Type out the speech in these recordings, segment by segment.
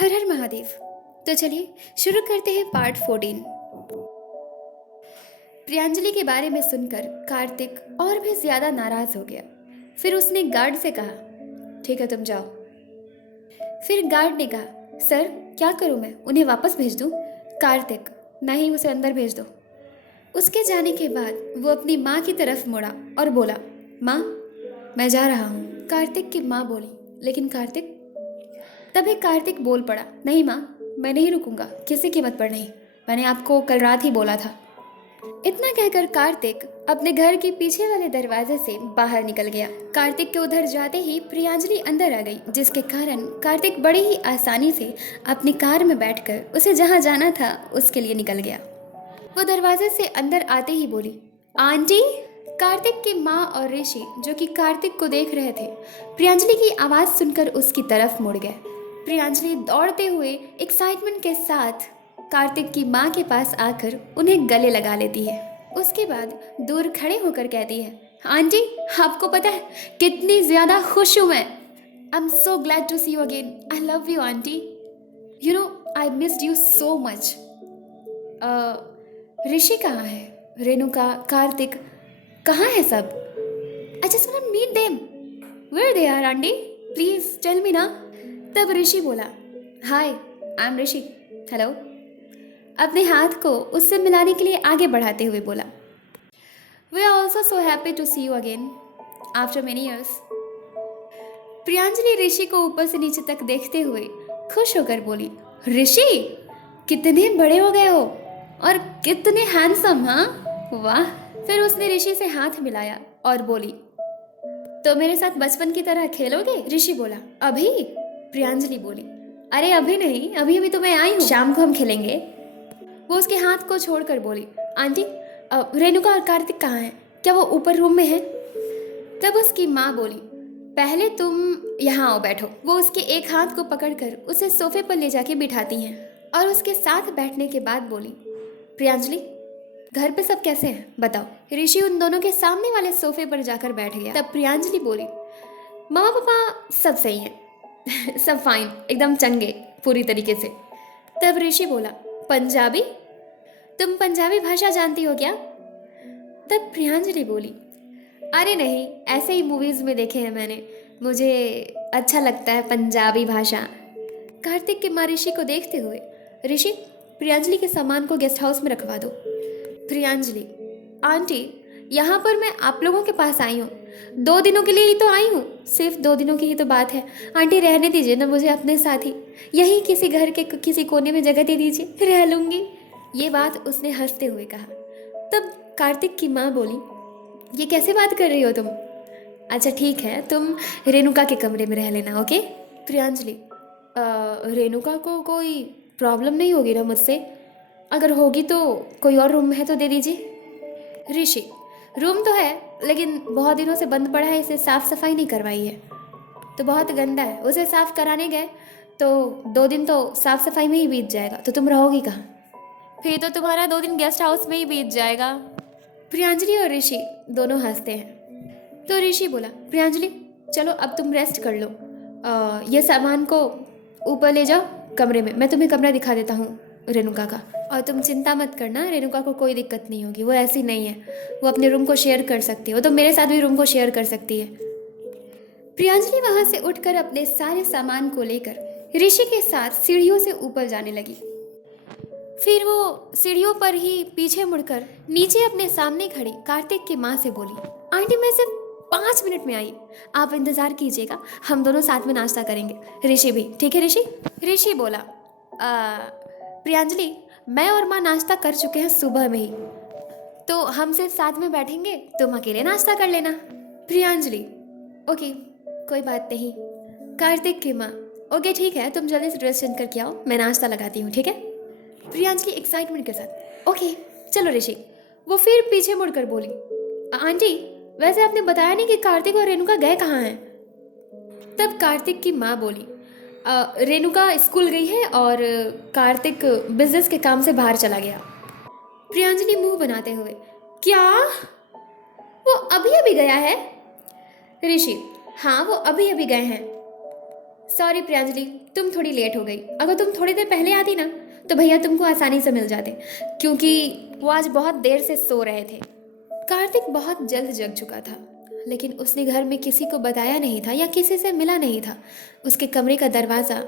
हर हर महादेव। तो चलिए शुरू करते हैं पार्ट 14। प्रियांजलि के बारे में सुनकर कार्तिक और भी ज्यादा नाराज हो गया। फिर उसने गार्ड से कहा, ठीक है तुम जाओ। फिर गार्ड ने कहा, सर क्या करूं मैं, उन्हें वापस भेज दूं? कार्तिक, नहीं उसे अंदर भेज दो। उसके जाने के बाद वो अपनी माँ की तरफ मुड़ा और बोला, माँ मैं जा रहा हूँ। कार्तिक की माँ बोली, लेकिन कार्तिक। तभी कार्तिक बोल पड़ा, नहीं माँ, मैं नहीं रुकूंगा, किसी कीमत पर नहीं। मैंने आपको कल रात ही बोला था। इतना कहकर कार्तिक अपने घर के पीछे वाले दरवाजे से बाहर निकल गया। कार्तिक के उधर जाते ही प्रियांजलि अंदर आ गई, जिसके कारण कार्तिक बड़ी ही आसानी से अपनी कार में बैठकर उसे जहाँ जाना था उसके लिए निकल गया। वो दरवाजे से अंदर आते ही बोली, आंटी। कार्तिक की माँ और ऋषि, जो कि कार्तिक को देख रहे थे, प्रियांजलि की आवाज़ सुनकर उसकी तरफ मुड़ गए। प्रियांजलि दौड़ते हुए एक्साइटमेंट के साथ कार्तिक की माँ के पास आकर उन्हें गले लगा लेती है। उसके बाद दूर खड़े होकर कहती है, आंटी आपको पता है कितनी ज़्यादा खुश हूँ मैं। I am so glad to see you again. I love you aunty. You know I missed you so much. Rishi कहाँ है? रेणुका, कार्तिक कहाँ है सब? I just want to meet them. Where they are aunty? Please tell me ना। तब ऋषि बोला, हाय I am Rishi, hello. अपने हाथ को उससे मिलाने के लिए आगे बढ़ाते हुए बोला, we are also so happy to see you again after many years. Priyanjali Rishi को ऊपर से नीचे तक देखते हुए खुश होकर बोली, ऋषि कितने बड़े हो गए हो और कितने हैंडसम। हाँ वाह। फिर उसने ऋषि से हाथ मिलाया और बोली, तो मेरे साथ बचपन की तरह खेलोगे? ऋषि बोला, अभी? प्रियांजलि बोली, अरे अभी नहीं, अभी अभी तो मैं आई हूँ, शाम को हम खेलेंगे। वो उसके हाथ को छोड़कर बोली, आंटी रेणुका और कार्तिक कहाँ हैं? क्या वो ऊपर रूम में है? तब उसकी माँ बोली, पहले तुम यहाँ आओ, बैठो। वो उसके एक हाथ को पकड़कर उसे सोफे पर ले जाके बिठाती हैं और उसके साथ बैठने के बाद बोली, प्रियांजलि घर पे सब कैसे हैं बताओ। ऋषि उन दोनों के सामने वाले सोफे पर जाकर बैठ गया। तब प्रियांजलि बोली, मम्मा पापा सब सही हैं सब फाइन, एकदम चंगे पूरी तरीके से। तब ऋषि बोला, पंजाबी? तुम पंजाबी भाषा जानती हो क्या? तब प्रियांजलि बोली, अरे नहीं, ऐसे ही मूवीज में देखे हैं मैंने, मुझे अच्छा लगता है पंजाबी भाषा। कार्तिक के माँ ऋषि को देखते हुए, ऋषि प्रियांजलि के सामान को गेस्ट हाउस में रखवा दो। प्रियांजलि, आंटी यहाँ पर मैं आप लोगों के पास आई हूँ, 2 दिनों के लिए ही तो आई हूँ, सिर्फ 2 दिनों की ही तो बात है। आंटी रहने दीजिए ना मुझे अपने साथ ही, यहीं किसी घर के किसी कोने में जगह दे दीजिए, रह लूँगी। ये बात उसने हंसते हुए कहा। तब कार्तिक की माँ बोली, ये कैसे बात कर रही हो तुम? अच्छा ठीक है, तुम रेणुका के कमरे में रह लेना, ओके? प्रियांजलि, रेणुका को कोई प्रॉब्लम नहीं होगी ना मुझसे? अगर होगी तो कोई और रूम है तो दे दीजिए। ऋषि, रूम तो है लेकिन बहुत दिनों से बंद पड़ा है, इसे साफ सफाई नहीं करवाई है तो बहुत गंदा है। उसे साफ कराने गए तो 2 दिन तो साफ सफाई में ही बीत जाएगा, तो तुम रहोगी कहाँ? फिर तो तुम्हारा 2 दिन गेस्ट हाउस में ही बीत जाएगा। प्रियांजलि और ऋषि दोनों हंसते हैं। तो ऋषि बोला, प्रियांजलि चलो अब तुम रेस्ट कर लो, ये सामान को ऊपर ले जाओ कमरे में, मैं तुम्हें कमरा दिखा देता हूँ रेणुका का। और तुम चिंता मत करना, रेणुका को कोई दिक्कत नहीं होगी, वो ऐसी नहीं है, वो अपने रूम को शेयर कर सकती है, वो तो मेरे साथ भी रूम को शेयर कर सकती है। प्रियांजलि वहां से उठकर अपने सारे सामान को लेकर ऋषि के साथ सीढ़ियों से ऊपर जाने लगी। फिर वो सीढ़ियों पर ही पीछे मुड़कर नीचे अपने सामने खड़ी कार्तिक की माँ से बोली, आंटी मैं सिर्फ 5 मिनट में आई, आप इंतजार कीजिएगा, हम दोनों साथ में नाश्ता करेंगे। ऋषि भी, ठीक है ऋषि? ऋषि बोला, प्रियांजलि मैं और माँ नाश्ता कर चुके हैं सुबह में ही, तो हम सिर्फ साथ में बैठेंगे, तुम अकेले नाश्ता कर लेना। प्रियांजलि, ओके कोई बात नहीं। कार्तिक की माँ, ओके ठीक है, तुम जल्दी से ड्रेस चेंज करके आओ, मैं नाश्ता लगाती हूँ, ठीक है? प्रियांजलि एक्साइटमेंट के साथ, ओके चलो ऋषि। वो फिर पीछे मुड़कर बोली, आंटी वैसे आपने बताया नहीं कि कार्तिक और रेणुका गए कहाँ हैं? तब कार्तिक की माँ बोली, रेणुका स्कूल गई है और कार्तिक बिजनेस के काम से बाहर चला गया। प्रियांजलि मुंह बनाते हुए, क्या वो अभी अभी गया है? ऋषि, हाँ वो अभी अभी गए हैं। सॉरी प्रियांजलि, तुम थोड़ी लेट हो गई। अगर तुम थोड़ी देर पहले आती ना तो भैया तुमको आसानी से मिल जाते, क्योंकि वो आज बहुत देर से सो रहे थे। कार्तिक बहुत जल्द जग चुका था, लेकिन उसने घर में किसी को बताया नहीं था या किसी से मिला नहीं था। उसके कमरे का दरवाज़ा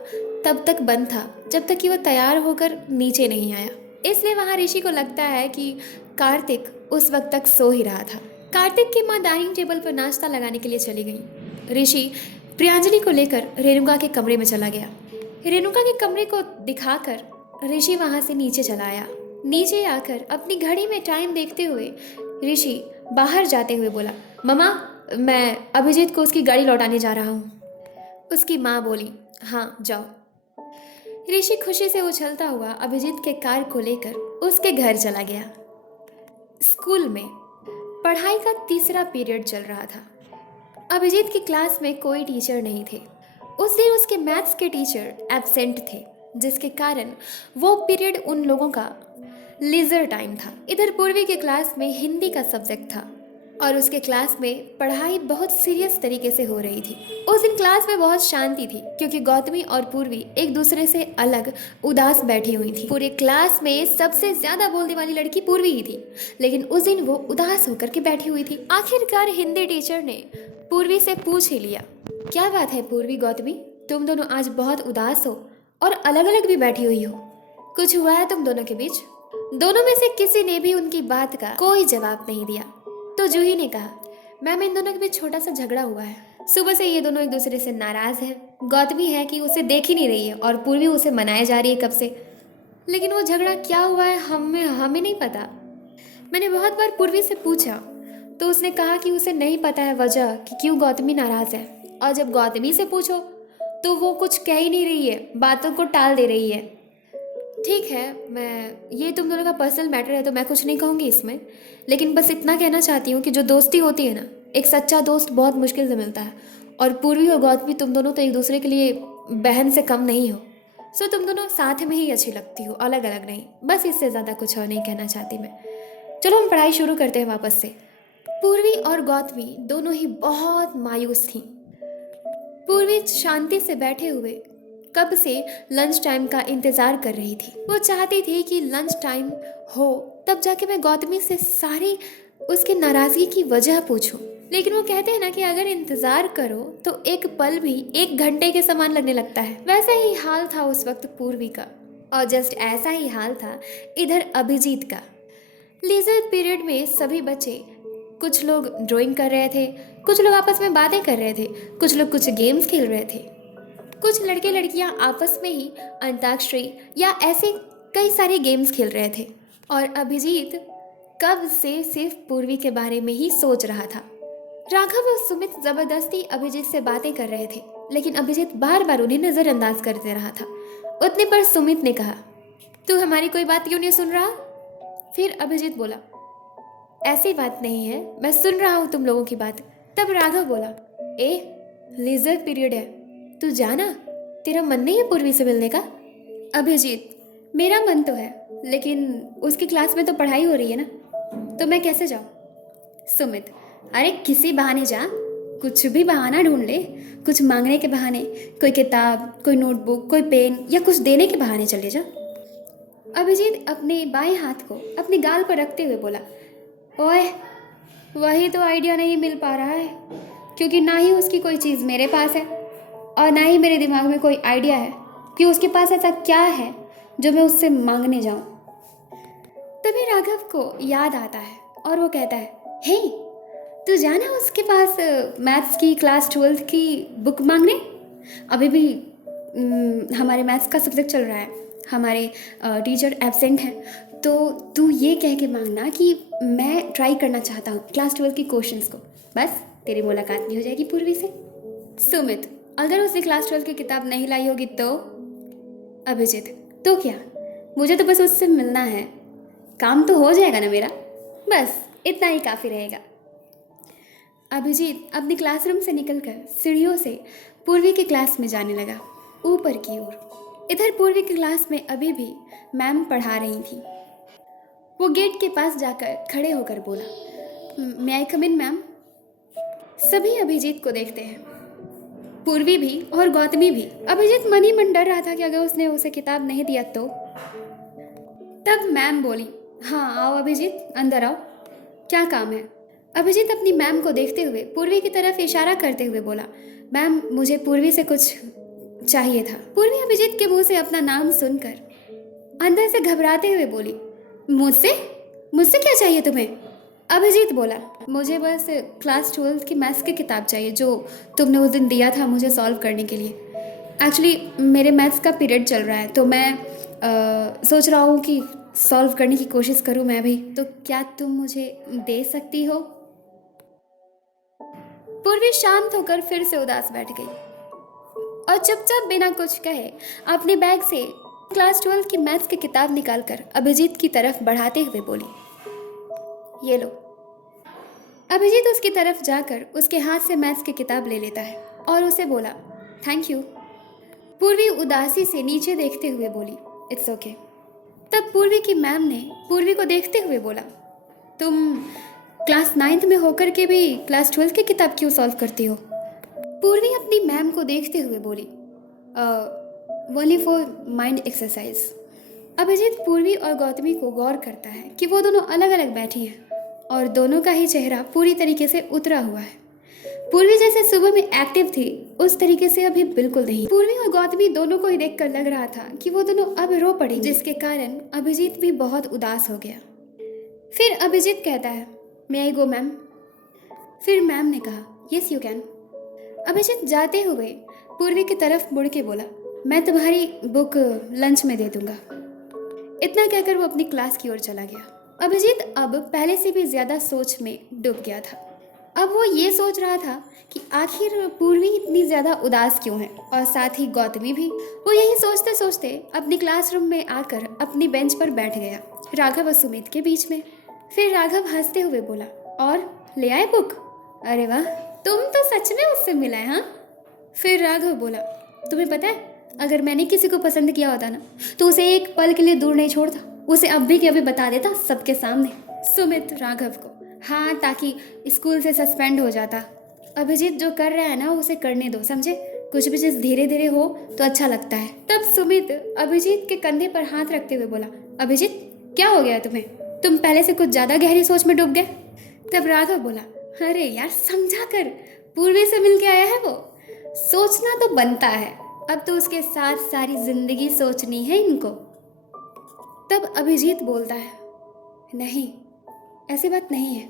तब तक बंद था जब तक कि वो तैयार होकर नीचे नहीं आया। इसलिए वहाँ ऋषि को लगता है कि कार्तिक उस वक्त तक सो ही रहा था। कार्तिक की माँ डाइनिंग टेबल पर नाश्ता लगाने के लिए चली गई। ऋषि प्रियांजलि को लेकर रेणुका के कमरे में चला गया। रेणुका के कमरे को दिखाकर ऋषि वहाँ से नीचे चला आया। नीचे आकर अपनी घड़ी में टाइम देखते हुए ऋषि बाहर जाते हुए बोला, ममा, मैं अभिजीत को उसकी गाड़ी लौटाने जा रहा हूँ। उसकी माँ बोली, हाँ जाओ। ऋषि खुशी से उछलता हुआ अभिजीत के कार को लेकर उसके घर चला गया। स्कूल में पढ़ाई का तीसरा पीरियड चल रहा था। अभिजीत की क्लास में कोई टीचर नहीं थे। उस दिन उसके मैथ्स के टीचर एब्सेंट थे, जिसके कारण वो पीरियड उन लोगों का लीजर टाइम था। इधर पूर्वी के क्लास में हिंदी का सब्जेक्ट था और उसके क्लास में पढ़ाई बहुत सीरियस तरीके से हो रही थी। उस दिन क्लास में बहुत शांति थी, क्योंकि गौतमी और पूर्वी एक दूसरे से अलग उदास बैठी हुई थी। पूरे क्लास में सबसे ज्यादा बोलने वाली लड़की पूर्वी ही थी, लेकिन उस दिन वो उदास होकर के बैठी हुई थी। आखिरकार हिंदी टीचर ने पूर्वी से पूछ ही लिया, क्या बात है पूर्वी, गौतमी, तुम दोनों आज बहुत उदास हो और अलग अलग भी बैठी हुई हो। कुछ हुआ है तुम दोनों के बीच? दोनों में से किसी ने भी उनकी बात का कोई जवाब नहीं दिया। तो जूही ने कहा, मैम, इन दोनों के बीच छोटा सा झगड़ा हुआ है। सुबह से ये दोनों एक दूसरे से नाराज हैं। गौतमी है कि उसे देख ही नहीं रही है और पूर्वी उसे मनाए जा रही है कब से, लेकिन वो झगड़ा क्या हुआ है हमें नहीं पता। मैंने बहुत बार पूर्वी से पूछा तो उसने कहा कि उसे नहीं पता है वजह कि क्यों गौतमी नाराज है, और जब गौतमी से पूछो तो वो कुछ कह ही नहीं रही है, बातों को टाल दे रही है। ठीक है, ये तुम दोनों का पर्सनल मैटर है तो मैं कुछ नहीं कहूँगी इसमें, लेकिन बस इतना कहना चाहती हूँ कि जो दोस्ती होती है ना, एक सच्चा दोस्त बहुत मुश्किल से मिलता है, और पूर्वी और गौतमी तुम दोनों तो एक दूसरे के लिए बहन से कम नहीं हो। सो तुम दोनों साथ में ही अच्छी लगती हो, अलग अलग नहीं। बस इससे ज़्यादा कुछ और नहीं कहना चाहती मैं। चलो हम पढ़ाई शुरू करते हैं वापस से। पूर्वी और गौतमी दोनों ही बहुत मायूस थीं। पूर्वी शांति से बैठे हुए कब से लंच टाइम का इंतज़ार कर रही थी। वो चाहती थी कि लंच टाइम हो तब जाके मैं गौतमी से सारी उसकी नाराज़गी की वजह पूछूं। लेकिन वो कहते हैं ना कि अगर इंतज़ार करो तो एक पल भी 1 घंटे के समान लगने लगता है। वैसा ही हाल था उस वक्त पूर्वी का, और जस्ट ऐसा ही हाल था इधर अभिजीत का। लीजर पीरियड में सभी बच्चे, कुछ लोग ड्राइंग कर रहे थे, कुछ लोग आपस में बातें कर रहे थे, कुछ लोग कुछ गेम्स खेल रहे थे, कुछ लड़के लड़कियां आपस में ही अंताक्षरी या ऐसे कई सारे गेम्स खेल रहे थे। और अभिजीत कब से सिर्फ पूर्वी के बारे में ही सोच रहा था। राघव और सुमित जबरदस्ती अभिजीत से बातें कर रहे थे, लेकिन अभिजीत बार बार उन्हें नज़रअंदाज करते रहा था। उतने पर सुमित ने कहा, तू हमारी कोई बात क्यों नहीं सुन रहा? फिर अभिजीत बोला, ऐसी बात नहीं है, मैं सुन रहा हूँ तुम लोगों की बात। तब राघव बोला, लीजर पीरियड है, तू जाना, तेरा मन नहीं है पूर्वी से मिलने का? अभिजीत, मेरा मन तो है, लेकिन उसकी क्लास में तो पढ़ाई हो रही है ना, तो मैं कैसे जाऊँ? सुमित, अरे किसी बहाने जा, कुछ भी बहाना ढूंढ ले, कुछ मांगने के बहाने, कोई किताब, कोई नोटबुक, कोई पेन या कुछ देने के बहाने चले जा। अभिजीत अपने बाएं हाथ को अपने गाल पर रखते हुए बोला, ओए, वही तो आइडिया नहीं मिल पा रहा है, क्योंकि ना ही उसकी कोई चीज़ मेरे पास है और ना ही मेरे दिमाग में कोई आइडिया है कि उसके पास ऐसा क्या है जो मैं उससे मांगने जाऊं। तभी राघव को याद आता है और वो कहता है, हे, तू जाना उसके पास मैथ्स की क्लास 12th की बुक मांगने। अभी भी हमारे मैथ्स का सब्जेक्ट चल रहा है, हमारे टीचर एब्सेंट हैं, तो तू ये कह के मांगना कि मैं ट्राई करना चाहता हूँ क्लास 12 की क्वेश्चंस को। बस तेरी मुलाकात भी हो जाएगी पूर्वी से। सुमित, अगर उसने क्लास 12 की किताब नहीं लाई होगी तो? अभिजीत, तो क्या, मुझे तो बस उससे मिलना है, काम तो हो जाएगा ना मेरा, बस इतना ही काफ़ी रहेगा। अभिजीत अपने क्लासरूम से निकलकर सीढ़ियों से पूर्वी की क्लास में जाने लगा, ऊपर की ओर। इधर पूर्वी की क्लास में अभी भी मैम पढ़ा रही थी। वो गेट के पास जाकर खड़े होकर बोला, मे आई कम इन मैम? सभी अभिजीत को देखते हैं। पूर्वी भी और गौतमी भी। अभिजीत मन ही मन डर रहा था कि अगर उसने उसे किताब नहीं दिया तो। तब मैम बोली, हाँ आओ अभिजीत, अंदर आओ, क्या काम है? अभिजीत अपनी मैम को देखते हुए पूर्वी की तरफ इशारा करते हुए बोला, मैम मुझे पूर्वी से कुछ चाहिए था। पूर्वी अभिजीत के मुंह से अपना नाम सुनकर अंदर से घबराते हुए बोली, मुझसे मुझसे क्या चाहिए तुम्हें? अभिजीत बोला, मुझे बस क्लास 12 की मैथ्स की किताब चाहिए जो तुमने उस दिन दिया था मुझे सॉल्व करने के लिए। एक्चुअली मेरे मैथ्स का पीरियड चल रहा है तो मैं सोच रहा हूँ कि सॉल्व करने की कोशिश करूँ मैं भी, तो क्या तुम मुझे दे सकती हो? पूर्वी शांत होकर फिर से उदास बैठ गई और चुपचाप बिना कुछ कहे अपने बैग से क्लास 12 की मैथ्स की किताब निकालकर अभिजीत की तरफ बढ़ाते हुए बोली, ये लो। अभिजीत उसकी तरफ जाकर उसके हाथ से मैथ्स की किताब ले लेता है और उसे बोला, थैंक यू। पूर्वी उदासी से नीचे देखते हुए बोली, इट्स ओके। तब पूर्वी की मैम ने पूर्वी को देखते हुए बोला, तुम क्लास 9th में होकर के भी क्लास 12 की किताब क्यों सॉल्व करती हो? पूर्वी अपनी मैम को देखते हुए बोली, only for mind exercise. Abhijit Purvi और गौतमी को गौर करता है कि वो दोनों अलग अलग बैठी हैं और दोनों का ही चेहरा पूरी तरीके से उतरा हुआ है। पूर्वी जैसे सुबह में एक्टिव थी उस तरीके से अभी बिल्कुल नहीं। पूर्वी और गौतमी दोनों को ही देखकर लग रहा था कि वो दोनों अब रो पड़ेंगे, जिसके कारण अभिजीत भी बहुत उदास हो गया। फिर अभिजीत कहता है, मे आई गो मैम? फिर मैम ने कहा, यस यू कैन। अभिजीत जाते हुए पूर्वी की तरफ मुड़ के बोला, मैं तुम्हारी बुक लंच में दे दूंगा। इतना कहकर वो अपनी क्लास की ओर चला गया। अभिजीत अब पहले से भी ज्यादा सोच में डूब गया था। अब वो ये सोच रहा था कि आखिर पूर्वी इतनी ज़्यादा उदास क्यों है और साथ ही गौतमी भी। वो यही सोचते सोचते अपनी क्लासरूम में आकर अपनी बेंच पर बैठ गया, राघव और सुमित के बीच में। फिर राघव हंसते हुए बोला, और ले आए बुक? अरे वाह, तुम तो सच में उससे मिला है, हाँ? फिर राघव बोला, तुम्हें पता है अगर मैंने किसी को पसंद किया होता ना तो उसे एक पल के लिए दूर नहीं छोड़ता, उसे अब भी के अभी बता देता सबके सामने। सुमित राघव को, हाँ, ताकि स्कूल से सस्पेंड हो जाता। अभिजीत जो कर रहा है ना उसे करने दो, समझे? कुछ भी चीज़ धीरे धीरे हो तो अच्छा लगता है। तब सुमित अभिजीत के कंधे पर हाथ रखते हुए बोला, अभिजीत क्या हो गया तुम्हें? तुम पहले से कुछ ज़्यादा गहरी सोच में डूब गए। तब राघव बोला, अरे यार समझा कर, पूर्वी से मिल के आया है वो, सोचना तो बनता है, अब तो उसके साथ सारी जिंदगी सोचनी है इनको। तब अभिजीत बोलता है, नहीं ऐसी बात नहीं है।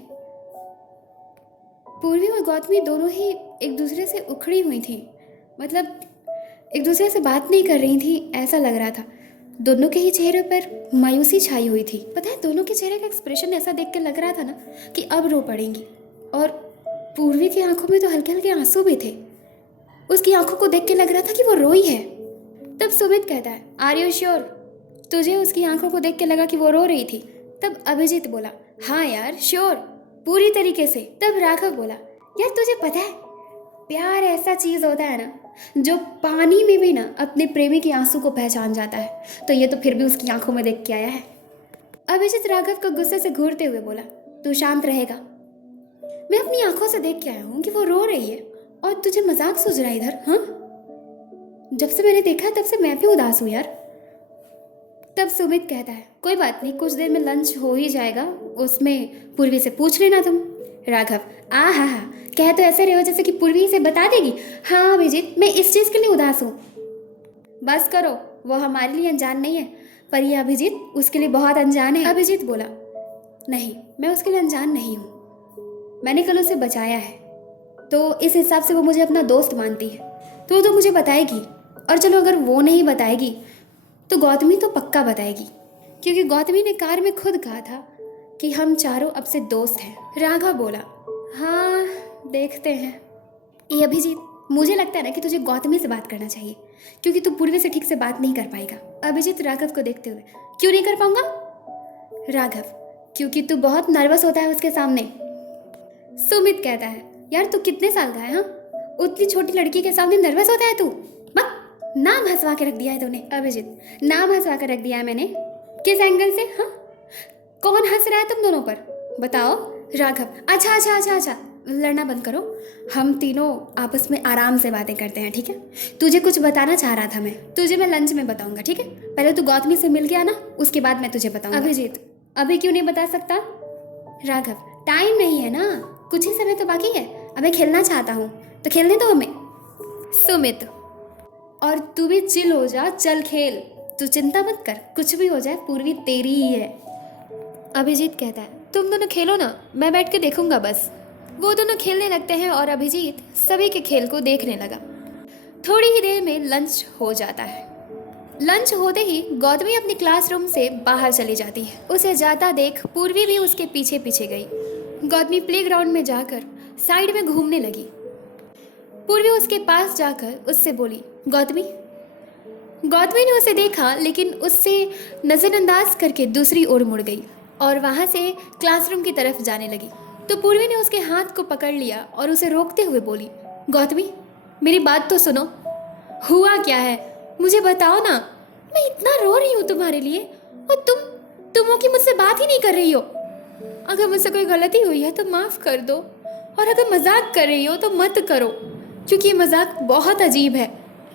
पूर्वी और गौतमी दोनों ही एक दूसरे से उखड़ी हुई थी, मतलब एक दूसरे से बात नहीं कर रही थी, ऐसा लग रहा था। दोनों के ही चेहरे पर मायूसी छाई हुई थी। पता है, दोनों के चेहरे का एक्सप्रेशन ऐसा देख के लग रहा था ना कि अब रो पड़ेंगी। और पूर्वी की आंखों में तो हल्के हल्के आंसू भी थे। उसकी आंखों को देख के लग रहा था कि वो रोई है। तब सुमित कहता है, आर यू श्योर? तुझे उसकी आंखों को देख के लगा कि वो रो रही थी? तब अभिजीत बोला, हाँ यार श्योर, पूरी तरीके से। तब राघव बोला, यार तुझे पता है प्यार ऐसा चीज होता है ना जो पानी में भी ना अपने प्रेमी के आंसू को पहचान जाता है, तो ये तो फिर भी उसकी आंखों में देख के आया है। अभिजीत राघव को गुस्से से घूरते हुए बोला, तू शांत रहेगा? मैं अपनी आंखों से देख के आया हूँ कि वो रो रही है और तुझे मजाक सूझ रहा है इधर, हाँ? जब से मैंने देखा है तब से मैं भी उदास हूँ यार। तब सुमित कहता है, कोई बात नहीं, कुछ देर में लंच हो ही जाएगा, उसमें पूर्वी से पूछ लेना तुम। राघव, हाँ हाँ, कह तो ऐसे रहे हो जैसे कि पूर्वी से बता देगी। हाँ अभिजीत, मैं इस चीज़ के लिए उदास हूँ। बस करो, वो हमारे लिए अनजान नहीं है, पर ये अभिजीत उसके लिए बहुत अनजान है। अभिजीत बोला, नहीं मैं उसके लिए अनजान नहीं हूँ, मैंने कल उसे बचाया है, तो इस हिसाब से वो मुझे अपना दोस्त मानती है, तो वो तो मुझे बताएगी। और चलो अगर वो नहीं बताएगी तो गौतमी तो पक्का बताएगी, क्योंकि गौतमी ने कार में खुद कहा था कि हम चारों अब से दोस्त हैं। राघव बोला, हाँ देखते हैं। ये अभिजीत, मुझे लगता है ना कि तुझे गौतमी से बात करना चाहिए, क्योंकि तू पूर्वी से ठीक से बात नहीं कर पाएगा। अभिजीत राघव को देखते हुए, क्यों नहीं कर पाऊंगा? राघव, क्योंकि तू बहुत नर्वस होता है उसके सामने। सुमित कहता है, यार तू कितने साल का है, हाँ? उतनी छोटी लड़की के सामने नर्वस होता है तू? बस नाम हंसवा के रख दिया है तूने। अभिजीत, नाम हंसवा के रख दिया है मैंने? किस एंगल से, हाँ? कौन हंस रहा है तुम दोनों पर, बताओ? राघव, अच्छा अच्छा अच्छा अच्छा, लड़ना बंद करो। हम तीनों आपस में आराम से बातें करते हैं, ठीक है? तुझे कुछ बताना चाह रहा था मैं, तुझे मैं लंच में बताऊंगा, ठीक है? पहले तू गौतमी से मिल के आना, उसके बाद मैं तुझे बताऊंगा। अभिजीत, अभी क्यों नहीं बता सकता? राघव, टाइम नहीं है ना, कुछ ही समय तो बाकी है। अबे खेलना चाहता हूँ तो खेलने दो हमें। सुमित, और तू भी चिल हो जा, चल खेल। तू चिंता मत कर, कुछ भी हो जाए पूर्वी तेरी ही है। अभिजीत कहता है, तुम दोनों खेलो ना, मैं बैठ के देखूंगा बस। वो दोनों खेलने लगते हैं और अभिजीत सभी के खेल को देखने लगा। थोड़ी ही देर में लंच हो जाता है। लंच होते ही गौतमी अपनी क्लासरूम से बाहर चली जाती है। उसे जाता देख पूर्वी भी उसके पीछे पीछे गई। गौतमी प्लेग्राउंड में जाकर साइड में घूमने लगी। पूर्वी उसके पास जाकर उससे बोली, गौतमी। गौतमी ने उसे देखा लेकिन उससे नज़रअंदाज करके दूसरी ओर मुड़ गई और वहाँ से क्लासरूम की तरफ जाने लगी। तो पूर्वी ने उसके हाथ को पकड़ लिया और उसे रोकते हुए बोली, गौतमी, मेरी बात तो सुनो। हुआ क्या है, मुझे बताओ ना। मैं इतना रो रही हूँ तुम्हारे लिए और तुम हो कि मुझसे बात ही नहीं कर रही हो। अगर मुझसे कोई गलती हुई है तो माफ़ कर दो, और अगर मजाक कर रही हो तो मत करो, क्योंकि ये मजाक बहुत अजीब है।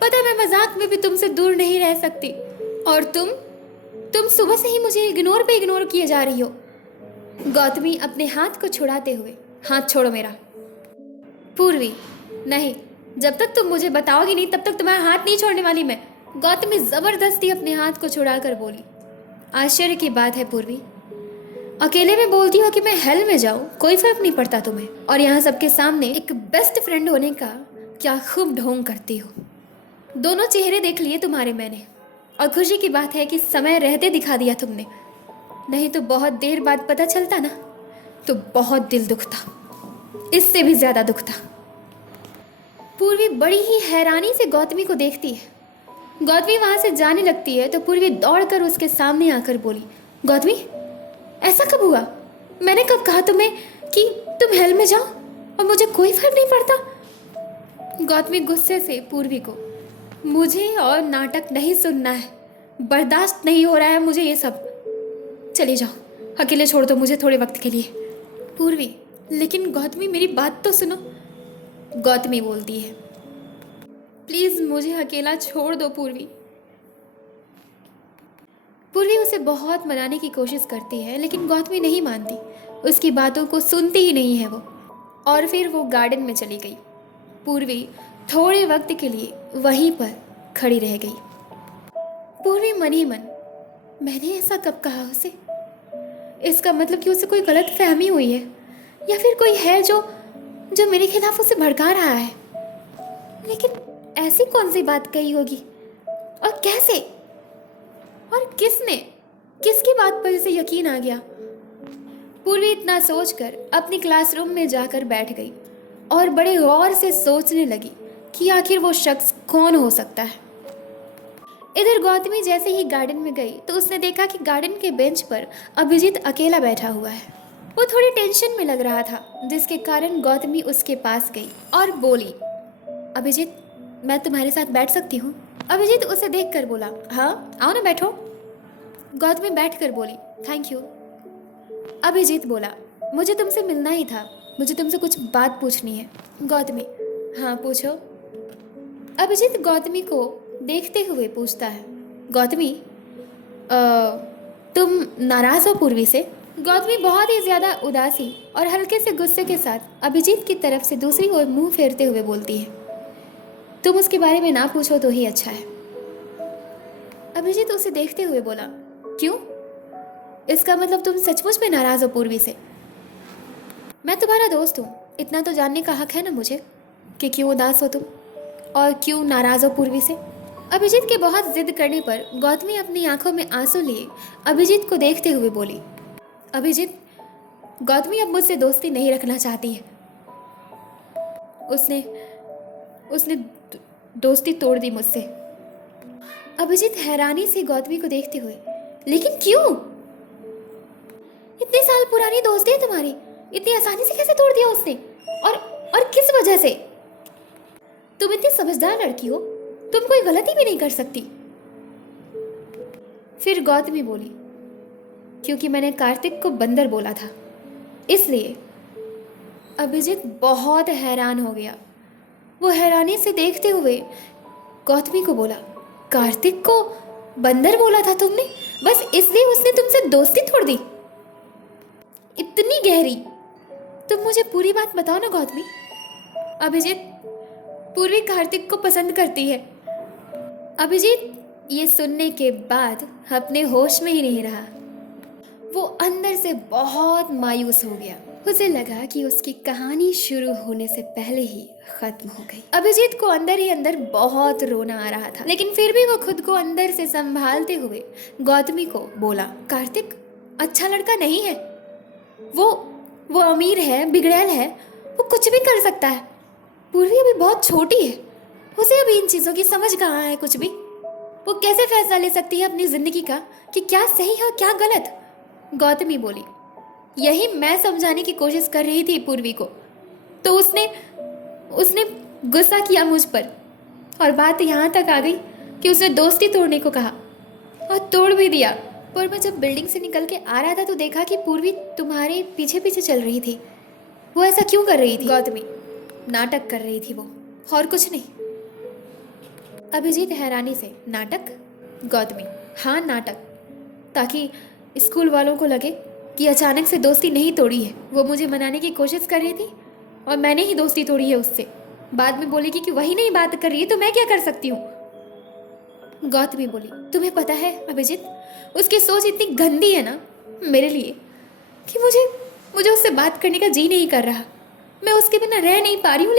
पता है, मैं मजाक में भी तुमसे दूर नहीं रह सकती, और तुम सुबह से ही मुझे इग्नोर पे इग्नोर किए जा रही हो। गौतमी अपने हाथ को छुड़ाते हुए, हाथ छोड़ो मेरा। पूर्वी, नहीं, जब तक तुम मुझे बताओगी नहीं तब तक तुम्हारा हाथ नहीं छोड़ने वाली मैं। गौतमी जबरदस्ती अपने हाथ को छुड़ाकर बोली, आश्चर्य की बात है पूर्वी, अकेले में बोलती हो कि मैं हेल में जाऊं, कोई फर्क नहीं पड़ता तुम्हें, और यहाँ सबके सामने एक बेस्ट फ्रेंड होने का क्या खूब ढोंग करती हो। दोनों चेहरे देख लिए तुम्हारे मैंने, और खुशी की बात है कि समय रहते दिखा दिया तुमने, नहीं तो बहुत देर बाद पता चलता ना तो बहुत दिल दुखता, इससे भी ज्यादा दुखता। पूर्वी बड़ी ही हैरानी से गौतमी को देखती है। गौतमी वहां से जाने लगती है तो पूर्वी दौड़कर उसके सामने आकर बोली, गौतमी, ऐसा कब हुआ? मैंने कब कहा तुम्हें कि तुम हेल में जाओ और मुझे कोई फर्क नहीं पड़ता? गौतमी गुस्से से पूर्वी को, मुझे और नाटक नहीं सुनना है, बर्दाश्त नहीं हो रहा है मुझे ये सब, चले जाओ, अकेले छोड़ दो मुझे थोड़े वक्त के लिए। पूर्वी, लेकिन गौतमी मेरी बात तो सुनो। गौतमी बोलती है, प्लीज मुझे अकेला छोड़ दो पूर्वी। पूर्वी उसे बहुत मनाने की कोशिश करती है लेकिन गौतमी नहीं मानती, उसकी बातों को सुनती ही नहीं है वो, और फिर वो गार्डन में चली गई। पूर्वी थोड़े वक्त के लिए वहीं पर खड़ी रह गई। पूर्वी मन ही मन, मैंने ऐसा कब कहा उसे? इसका मतलब कि उसे कोई गलत फहमी हुई है, या फिर कोई है जो जो मेरे खिलाफ उसे भड़का रहा है। लेकिन ऐसी कौन सी बात कही होगी, और कैसे, और किसने, किसकी बात पर इसे यकीन आ गया? पूर्वी इतना सोचकर अपनी क्लासरूम में जाकर बैठ गई और बड़े गौर से सोचने लगी कि आखिर वो शख्स कौन हो सकता है। इधर गौतमी जैसे ही गार्डन में गई तो उसने देखा कि गार्डन के बेंच पर अभिजीत अकेला बैठा हुआ है। वो थोड़ी टेंशन में लग रहा था, जिसके कारण गौतमी उसके पास गई और बोली, अभिजीत, मैं तुम्हारे साथ बैठ सकती हूँ? अभिजीत उसे देखकर बोला, हाँ आओ ना बैठो। गौतमी बैठकर बोली, थैंक यू। अभिजीत बोला, मुझे तुमसे मिलना ही था, मुझे तुमसे कुछ बात पूछनी है। गौतमी, हाँ पूछो। अभिजीत गौतमी को देखते हुए पूछता है, गौतमी, तुम नाराज हो पूर्वी से? गौतमी बहुत ही ज्यादा उदासी और हल्के से गुस्से के साथ अभिजीत की तरफ से दूसरी ओर मुंह फेरते हुए बोलती है, तुम उसके बारे में ना पूछो तो ही अच्छा है। अभिजीत उसे देखते हुए बोला, क्यों? इसका मतलब तुम सचमुच में नाराज हो पूर्वी से? मैं तुम्हारा दोस्त हूँ, इतना तो जानने का हक है ना मुझे कि क्यों उदास हो तुम और क्यों नाराज हो पूर्वी से। अभिजीत के बहुत जिद करने पर गौतमी अपनी आंखों में आंसू लिए अभिजीत को देखते हुए बोली, अभिजीत, गौतमी अब मुझसे दोस्ती नहीं रखना चाहती है, उसने उसने दोस्ती तोड़ दी मुझसे। अभिजीत हैरानी से गौतमी को देखते हुए, लेकिन क्यों? इतने साल पुरानी दोस्ती है तुम्हारी, इतनी आसानी से कैसे तोड़ दिया उसने, और किस वजह से? तुम इतनी समझदार लड़की हो, तुम कोई गलती भी नहीं कर सकती। फिर गौतमी बोली, क्योंकि मैंने कार्तिक को बंदर बोला था, इसलिए। अभिजीत बहुत हैरान हो गया। वो हैरानी से देखते हुए गौतमी को बोला, कार्तिक को बंदर बोला था तुमने? बस इसलिए उसने तुमसे दोस्ती तोड़ दी? इतनी गहरी? तुम मुझे पूरी बात बताओ ना गौतमी। अभिजीत, पूर्वी कार्तिक को पसंद करती है। अभिजीत ये सुनने के बाद अपने होश में ही नहीं रहा। वो अंदर से बहुत मायूस हो गया। उसे लगा कि उसकी कहानी शुरू होने से पहले ही खत्म हो गई। अभिजीत को अंदर ही अंदर बहुत रोना आ रहा था, लेकिन फिर भी वो खुद को अंदर से संभालते हुए गौतमी को बोला, कार्तिक अच्छा लड़का नहीं है। वो अमीर है, बिगड़ैल है, वो कुछ भी कर सकता है। पूर्वी अभी बहुत छोटी है, उसे अभी इन चीज़ों की समझ कहाँ है कुछ भी। वो कैसे फैसला ले सकती है अपनी जिंदगी का कि क्या सही है और क्या गलत? गौतमी बोली। यही मैं समझाने की कोशिश कर रही थी पूर्वी को, तो उसने गुस्सा किया मुझ पर और बात यहाँ तक आ गई कि उसे दोस्ती तोड़ने को कहा और तोड़ भी दिया। पर मैं जब बिल्डिंग से निकल के आ रहा था तो देखा कि पूर्वी तुम्हारे पीछे पीछे चल रही थी। वो ऐसा क्यों कर रही थी? गौतमी, नाटक कर रही थी वो, और कुछ नहीं। अभिजीत हैरानी से, नाटक? गौतमी, हाँ नाटक, ताकि स्कूल वालों को लगे कि अचानक से दोस्ती नहीं तोड़ी है। वो मुझे मनाने की कोशिश कर रही थी और मैंने ही दोस्ती तोड़ी है उससे। बाद में बोलेगी कि वही नहीं बात कर रही है तो मैं क्या कर सकती हूँ? गौतमी बोली, तुम्हें पता है अभिजीत, उसकी सोच इतनी गंदी है ना मेरे लिए कि मुझे उससे बात करने का जी नहीं कर रहा। मैं उसके बिना रह नहीं पा रही हूँ,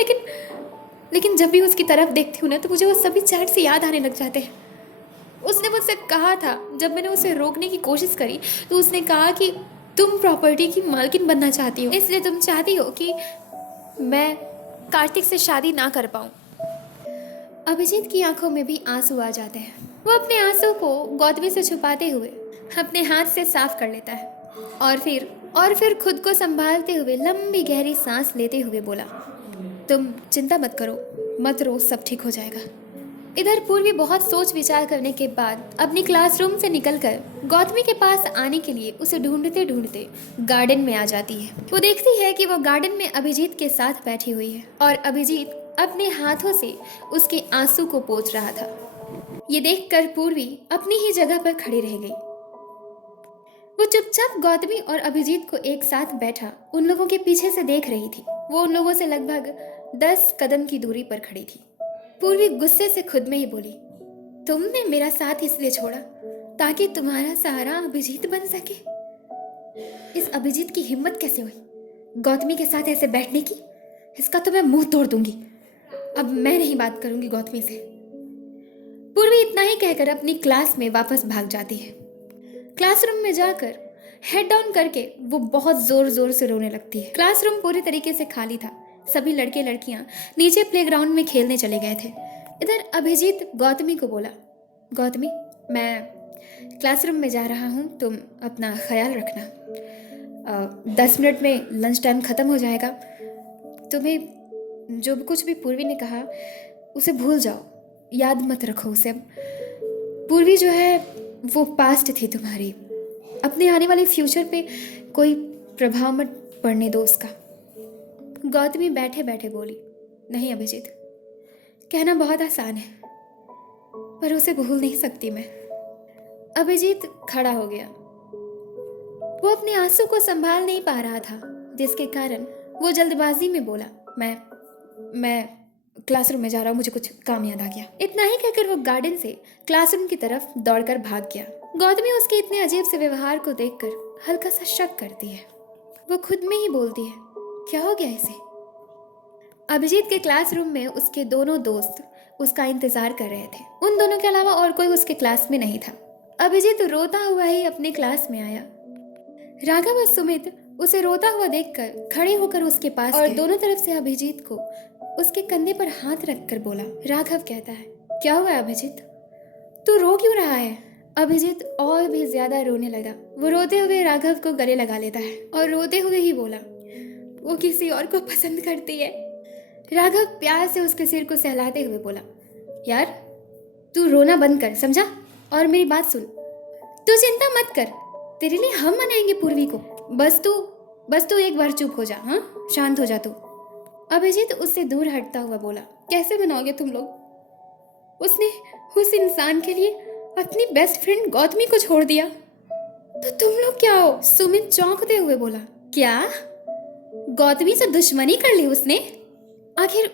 लेकिन जब भी उसकी तरफ देखती हूँ ना तो मुझे वो सभी चैट से याद आने लग जाते हैं। उसने मुझसे कहा था, जब मैंने उसे रोकने की कोशिश करी तो उसने कहा कि तुम प्रॉपर्टी की मालकिन बनना चाहती हो, इसलिए तुम चाहती हो कि मैं कार्तिक से शादी ना कर पाऊँ। अभिजीत की आंखों में भी आंसू आ जाते हैं। वो अपने आंसू को गौतमी से छुपाते हुए अपने हाथ से साफ कर लेता है और फिर खुद को संभालते हुए लंबी गहरी सांस लेते हुए बोला, तुम चिंता मत करो, मत रो, सब ठीक हो जाएगा। इधर पूर्वी बहुत सोच विचार करने के बाद अपनी क्लासरूम से निकलकर गौतमी के पास आने के लिए उसे ढूंढते ढूंढते गार्डन में आ जाती है। वो देखती है कि वो गार्डन में अभिजीत के साथ बैठी हुई है और अभिजीत अपने हाथों से उसके आंसू को पोंछ रहा था। ये देखकर पूर्वी अपनी ही जगह पर खड़ी रह गई। वो चुपचाप गौतमी और अभिजीत को एक साथ बैठा उन लोगों के पीछे से देख रही थी। वो उन लोगों से लगभग 10 कदम की दूरी पर खड़ी थी। पूर्वी गुस्से से खुद में ही बोली, तुमने मेरा साथ इसलिए छोड़ा ताकि तुम्हारा सहारा अभिजीत बन सके। इस अभिजीत की हिम्मत कैसे हुई गौतमी के साथ ऐसे बैठने की? इसका तो मैं मुंह तोड़ दूंगी। अब मैं नहीं बात करूंगी गौतमी से। पूर्वी इतना ही कहकर अपनी क्लास में वापस भाग जाती है। क्लासरूम में जाकर हेड डाउन करके वो बहुत जोर जोर से रोने लगती है। क्लासरूम पूरी तरीके से खाली था। सभी लड़के लड़कियां नीचे प्लेग्राउंड में खेलने चले गए थे। इधर अभिजीत गौतमी को बोला, गौतमी, मैं क्लासरूम में जा रहा हूँ, तुम अपना ख्याल रखना। 10 मिनट में लंच टाइम ख़त्म हो जाएगा। तुम्हें जो कुछ भी पूर्वी ने कहा उसे भूल जाओ, याद मत रखो उसे। पूर्वी जो है वो पास्ट थी तुम्हारी, अपने आने वाले फ्यूचर पे कोई प्रभाव मत पड़ने दो उसका। गौतमी बैठे बैठे बोली, नहीं अभिजीत, कहना बहुत आसान है पर उसे भूल नहीं सकती मैं। अभिजीत खड़ा हो गया। वो अपने आंसू को संभाल नहीं पा रहा था, जिसके कारण वो जल्दबाजी में बोला, मैं क्लासरूम में जा रहा हूँ, मुझे कुछ काम याद आ गया। इतना ही कहकर वो गार्डन से क्लासरूम की तरफ दौड़कर भाग गया। गौतमी उसके इतने अजीब से व्यवहार को देखकर हल्का सा शक करती है। वो खुद में ही बोलती है, क्या हो गया इसे? अभिजीत के क्लासरूम में उसके दोनों दोस्त उसका इंतजार कर रहे थे। उन दोनों के अलावा और कोई उसके क्लास में नहीं था। अभिजीत रोता हुआ ही अपने क्लास में आया। राघव और सुमित उसे रोता हुआ देखकर खड़े होकर उसके पास और दोनों तरफ से अभिजीत को उसके कंधे पर हाथ रखकर बोला। राघव कहता है, क्या हुआ है अभिजीत, तू रो क्यों रहा है? अभिजीत और भी ज्यादा रोने लगा। वो रोते हुए राघव को गले लगा लेता है और रोते हुए ही बोला, वो किसी और को पसंद करती है। राघव प्यार से उसके सिर को सहलाते हुए बोला, यार तू रोना बंद कर, समझा? और मेरी बात सुन, तू चिंता मत कर, तेरे लिए हम मनाएंगे पूर्वी को। बस तू बस तू एक बार चुप हो जा, हाँ, शांत हो जा तू। अभिजीत उससे दूर हटता हुआ बोला, कैसे बनाओगे तुम लोग? उसने उस इंसान के लिए अपनी बेस्ट फ्रेंड गौतमी को छोड़ दिया, तो तुम लोग क्या हो? सुमित चौंकते हुए बोला, क्या? गौतमी से दुश्मनी कर ली उसने? आखिर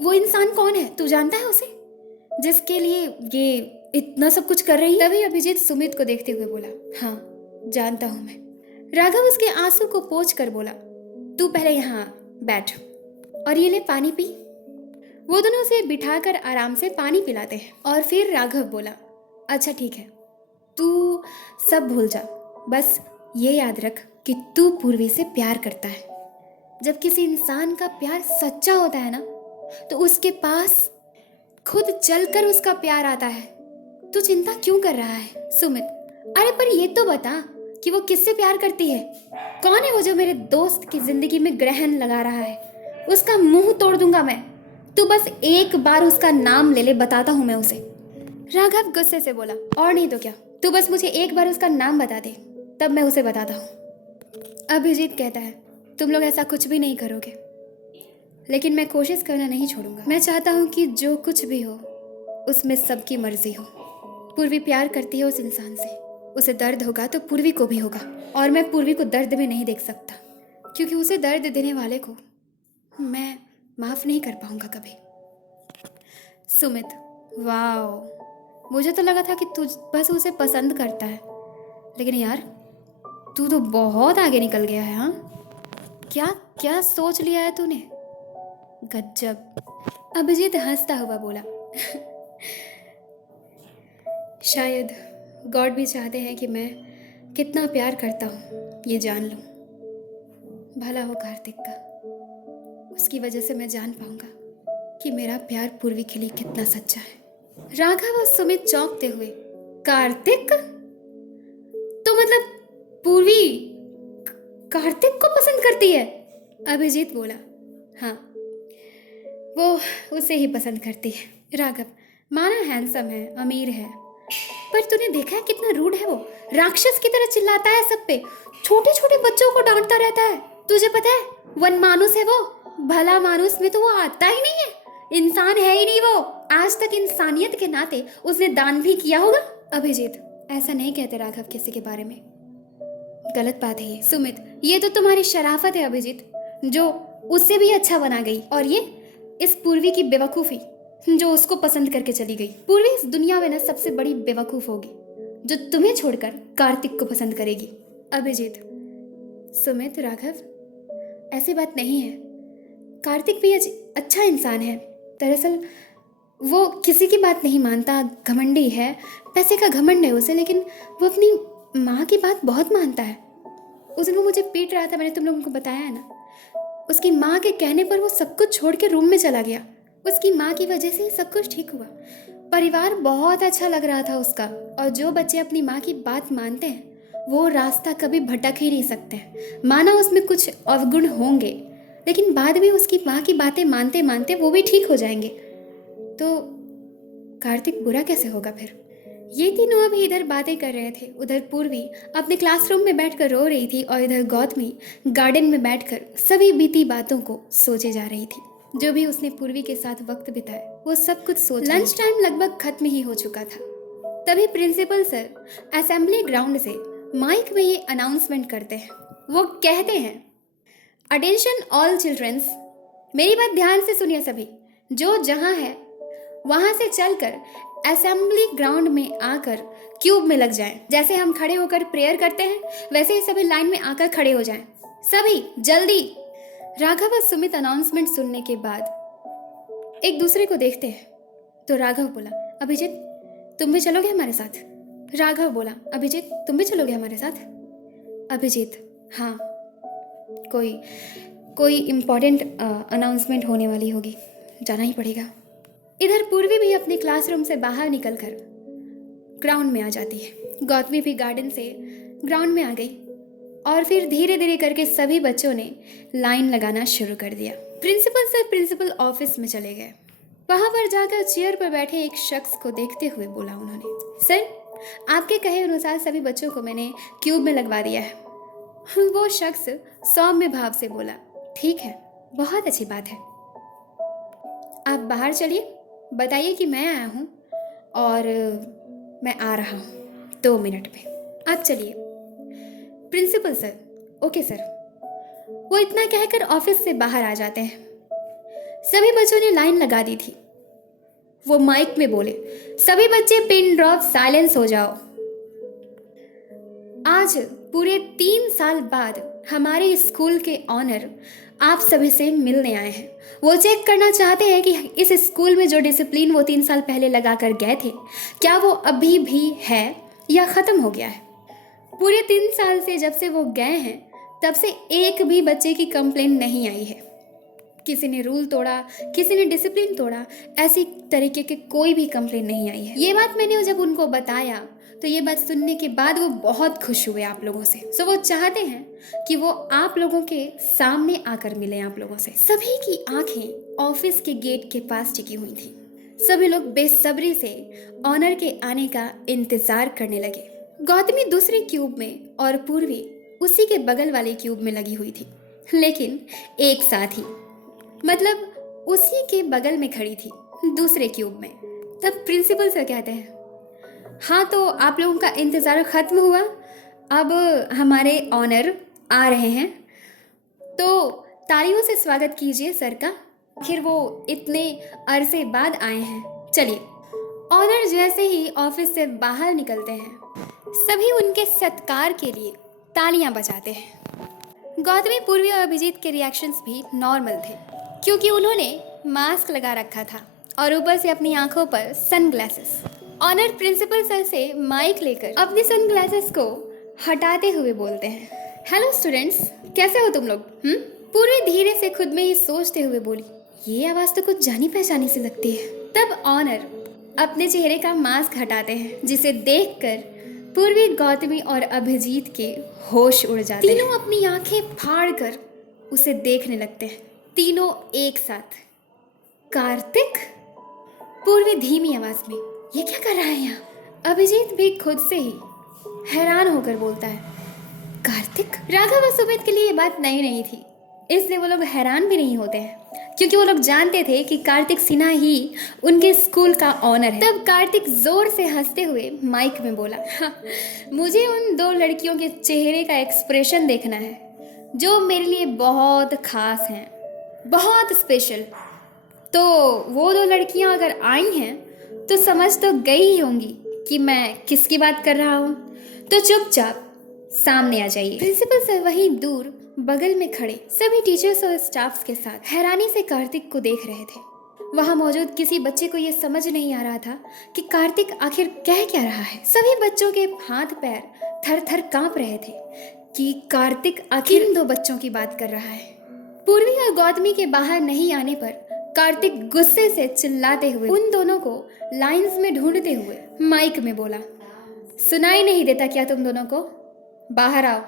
वो इंसान कौन है, तू जानता है उसे, जिसके लिए ये इतना सब कुछ कर रही है? तभी अभिजीत सुमित को देखते हुए बोला, हाँ जानता हूं मैं। राघव उसके आंसू को पोंछ कर बोला, तू पहले यहाँ बैठ और ये ले पानी पी। वो दोनों उसे बिठाकर आराम से पानी पिलाते हैं और फिर राघव बोला, अच्छा ठीक है, तू सब भूल जा, बस ये याद रख कि तू पूर्वी से प्यार करता है। जब किसी इंसान का प्यार सच्चा होता है ना, तो उसके पास खुद चलकर उसका प्यार आता है। तू चिंता क्यों कर रहा है? सुमित, अरे पर ये तो बता कि वो किससे प्यार करती है? कौन है वो जो मेरे दोस्त की जिंदगी में ग्रहण लगा रहा है? उसका मुंह तोड़ दूंगा मैं। तू बस एक बार उसका नाम ले ले, बताता हूं मैं उसे। राघव गुस्से से बोला, और नहीं तो क्या, तू बस मुझे एक बार उसका नाम बता दे, तब मैं उसे बताता हूँ। अभिजीत कहता है, तुम लोग ऐसा कुछ भी नहीं करोगे, लेकिन मैं कोशिश करना नहीं छोड़ूंगा। मैं चाहता हूँ कि जो कुछ भी हो उसमें सबकी मर्जी हो। पूर्वी प्यार करती है उस इंसान से, उसे दर्द होगा तो पूर्वी को भी होगा, और मैं पूर्वी को दर्द में नहीं देख सकता, क्योंकि उसे दर्द देने वाले को मैं माफ नहीं कर पाऊंगा कभी। सुमित, वाह, मुझे तो लगा था कि तू बस उसे पसंद करता है, लेकिन यार तू तो बहुत आगे निकल गया है। हाँ, क्या क्या सोच लिया है तूने, गज्जब। अभिजीत हंसता हुआ बोला, शायद गॉड भी चाहते हैं कि मैं कितना प्यार करता हूँ ये जान लूँ। भला हो कार्तिक का, उसकी वजह से मैं जान पाऊंगा कि मेरा प्यार पूर्वी के लिए कितना सच्चा है। राघव और सुमित चौंकते हुए, कार्तिक? तो मतलब पूर्वी कार्तिक को पसंद करती है? अभिजीत बोला, हाँ, वो उसे ही पसंद करती है। राघव, माना हैंडसम है, अमीर है, पर तूने देखा है कितना रूड है वो? राक्षस की तरह चिल्लाता है सब पे, छोटे छोटे बच्चों को डांटता रहता है। तुझे पता है वन मानुस है वो, भला मानुस में तो वो आता ही नहीं है, इंसान है ही नहीं वो। आज तक इंसानियत के नाते उसने दान भी किया होगा। अभिजीत, ऐसा नहीं कहते राघव किसी के बारे में, गलत बात है ये। सुमित, ये तो तुम्हारी शराफत है अभिजीत, जो उससे भी अच्छा बना गई, और ये इस पूर्वी की बेवकूफ़ी जो उसको पसंद करके चली गई। पूर्वी इस दुनिया में ना सबसे बड़ी बेवकूफ़ होगी जो तुम्हें छोड़कर कार्तिक को पसंद करेगी। अभिजीत, सुमित, राघव, ऐसी बात नहीं है, कार्तिक भी अच्छा इंसान है। दरअसल वो किसी की बात नहीं मानता, घमंडी है, पैसे का घमंड है उसे, लेकिन वो अपनी माँ की बात बहुत मानता है। उस दिन वो मुझे पीट रहा था, मैंने तुम लोगों को बताया है ना, उसकी माँ के कहने पर वो सब कुछ छोड़ के रूम में चला गया। उसकी माँ की वजह से सब कुछ ठीक हुआ। परिवार बहुत अच्छा लग रहा था उसका, और जो बच्चे अपनी माँ की बात मानते हैं वो रास्ता कभी भटक ही नहीं सकते। माना उसमें कुछ अवगुण होंगे, लेकिन बाद में उसकी माँ की बातें मानते मानते वो भी ठीक हो जाएंगे। तो कार्तिक बुरा कैसे होगा फिर? ये तीनों अभी इधर बातें कर रहे थे, उधर पूर्वी अपने क्लासरूम में बैठकर रो रही थी, और इधर गौतमी गार्डन में बैठकर सभी बीती बातों को सोचे जा रही थी। जो भी उसने पूर्वी के साथ वक्त बिताया वो सब कुछ सोच। लंच टाइम लगभग खत्म ही हो चुका था, तभी प्रिंसिपल सर असेंबली ग्राउंड से माइक में ये अनाउंसमेंट करते हैं। वो कहते हैं, अटेंशन ऑल चिल्ड्रंस, मेरी बात ध्यान से सुनिए सभी, जो जहाँ है वहाँ से चलकर असेंबली ग्राउंड में आकर क्यूब में लग जाएं। जैसे हम खड़े होकर प्रेयर करते हैं वैसे ही सभी लाइन में आकर खड़े हो जाएं, सभी जल्दी। राघव और सुमित अनाउंसमेंट सुनने के बाद एक दूसरे को देखते हैं, तो राघव बोला, अभिजीत तुम भी चलोगे हमारे साथ? राघव बोला, अभिजीत तुम भी चलोगे हमारे साथ? अभिजीत, हाँ, कोई इम्पोर्टेंट अनाउंसमेंट होने वाली होगी, जाना ही पड़ेगा। इधर पूर्वी भी अपने क्लासरूम से बाहर निकलकर ग्राउंड में आ जाती है। गौतमी भी गार्डन से ग्राउंड में आ गई, और फिर धीरे धीरे करके सभी बच्चों ने लाइन लगाना शुरू कर दिया। प्रिंसिपल सर प्रिंसिपल ऑफिस में चले गए। वहाँ पर जाकर चेयर पर बैठे एक शख्स को देखते हुए बोला उन्होंने, सर आपके कहे अनुसार सभी बच्चों को मैंने क्यूब में लगवा दिया है, वो शख्स सौम्य भाव से बोला, ठीक है, बहुत अच्छी बात है। आप बाहर चलिए, बताइए कि मैं आया हूँ और मैं आ रहा हूँ 2 मिनट में। आप चलिए। Principal sir, okay sir. वो इतना कहकर ऑफिस से बाहर आ जाते हैं। सभी बच्चों ने लाइन लगा दी थी। वो माइक में बोले, सभी बच्चे पिन ड्रॉप साइलेंस हो जाओ। आज पूरे 3 साल बाद हमारे स्कूल के ऑनर आप सभी से मिलने आए हैं। वो चेक करना चाहते हैं कि इस स्कूल में जो डिसिप्लिन वो 3 साल पहले लगा कर गए थे, क्या वो अभी भी है या ख़त्म हो गया है। पूरे 3 साल से जब से वो गए हैं, तब से एक भी बच्चे की कंप्लेन नहीं आई है। किसी ने रूल तोड़ा, किसी ने डिसिप्लिन तोड़ा, ऐसी तरीके के कोई भी कंप्लेन नहीं आई है। ये बात मैंने जब उनको बताया तो ये बात सुनने के बाद वो बहुत खुश हुए आप लोगों से। सो वो चाहते हैं कि वो आप लोगों के सामने आकर मिलें आप लोगों से। सभी की आंखें ऑफिस के गेट के पास टिकी हुई थी। सभी लोग बेसब्री से ऑनर के आने का इंतजार करने लगे। गौतमी दूसरे क्यूब में और पूर्वी उसी के बगल वाले क्यूब में लगी हुई थी, लेकिन एक साथ ही, मतलब उसी के बगल में खड़ी थी दूसरे क्यूब में। तब प्रिंसिपल सर कहते हैं, हाँ तो आप लोगों का इंतज़ार ख़त्म हुआ, अब हमारे ऑनर आ रहे हैं, तो तालियों से स्वागत कीजिए सर का। आखिर वो इतने अरसे बाद आए हैं। चलिए। ऑनर जैसे ही ऑफिस से बाहर निकलते हैं, सभी उनके सत्कार के लिए तालियां बजाते हैं। गौतमी, पूर्वी और अभिजीत के रिएक्शंस भी नॉर्मल थे, क्योंकि उन्होंने मास्क लगा रखा था और ऊपर से अपनी आंखों पर सनग्लासेस। ऑनर प्रिंसिपल सर से माइक लेकर अपने सनग्लासेस को हटाते हुए बोलते हैं, हेलो स्टूडेंट्स, कैसे हो तुम लोग? पूरी धीरे से खुद में ही सोचते हुए बोली, ये आवाज़ तो कुछ जानी पहचानी सी लगती है। तब ऑनर अपने चेहरे का मास्क हटाते हैं, जिसे देखकर पूर्वी, गौतमी और अभिजीत के होश उड़ जाते हैं। तीनों अपनी आंखें फाड़ कर उसे देखने लगते हैं, तीनों एक साथ। कार्तिक? पूर्वी धीमी आवाज में, ये क्या कर रहा है यहाँ? अभिजीत भी खुद से ही हैरान होकर बोलता है, कार्तिक? राघव और सुमित के लिए ये बात नई नहीं थी, इसलिए वो लोग हैरान भी नहीं होते हैं, क्योंकि वो लोग जानते थे कि कार्तिक सिन्हा ही उनके स्कूल का ऑनर है। तब कार्तिक जोर से हंसते हुए माइक में बोला, हाँ, मुझे उन 2 लड़कियों के चेहरे का एक्सप्रेशन देखना है, जो मेरे लिए बहुत खास हैं, बहुत स्पेशल। तो वो 2 लड़कियां अगर आई हैं तो समझ तो गई ही होंगी कि मैं किसकी बात कर रहा हूँ, तो चुपचाप सामने आ जाइए। प्रिंसिपल सर वहीं दूर बगल में खड़े सभी टीचर्स और स्टाफ्स के साथ हैरानी से कार्तिक को देख रहे थे। वहां मौजूद किसी बच्चे को यह समझ नहीं आ रहा था कि कार्तिक आखिर कह क्या रहा है। सभी बच्चों के हाथ पैर थर थर कांप रहे थे कि कार्तिक आखिर इन 2 बच्चों की बात कर रहा है। पूर्वी और गौतमी के बाहर नहीं आने पर कार्तिक गुस्से से चिल्लाते हुए उन दोनों को लाइंस में ढूंढते हुए माइक में बोला, सुनाई नहीं देता क्या तुम दोनों को? बाहर आओ।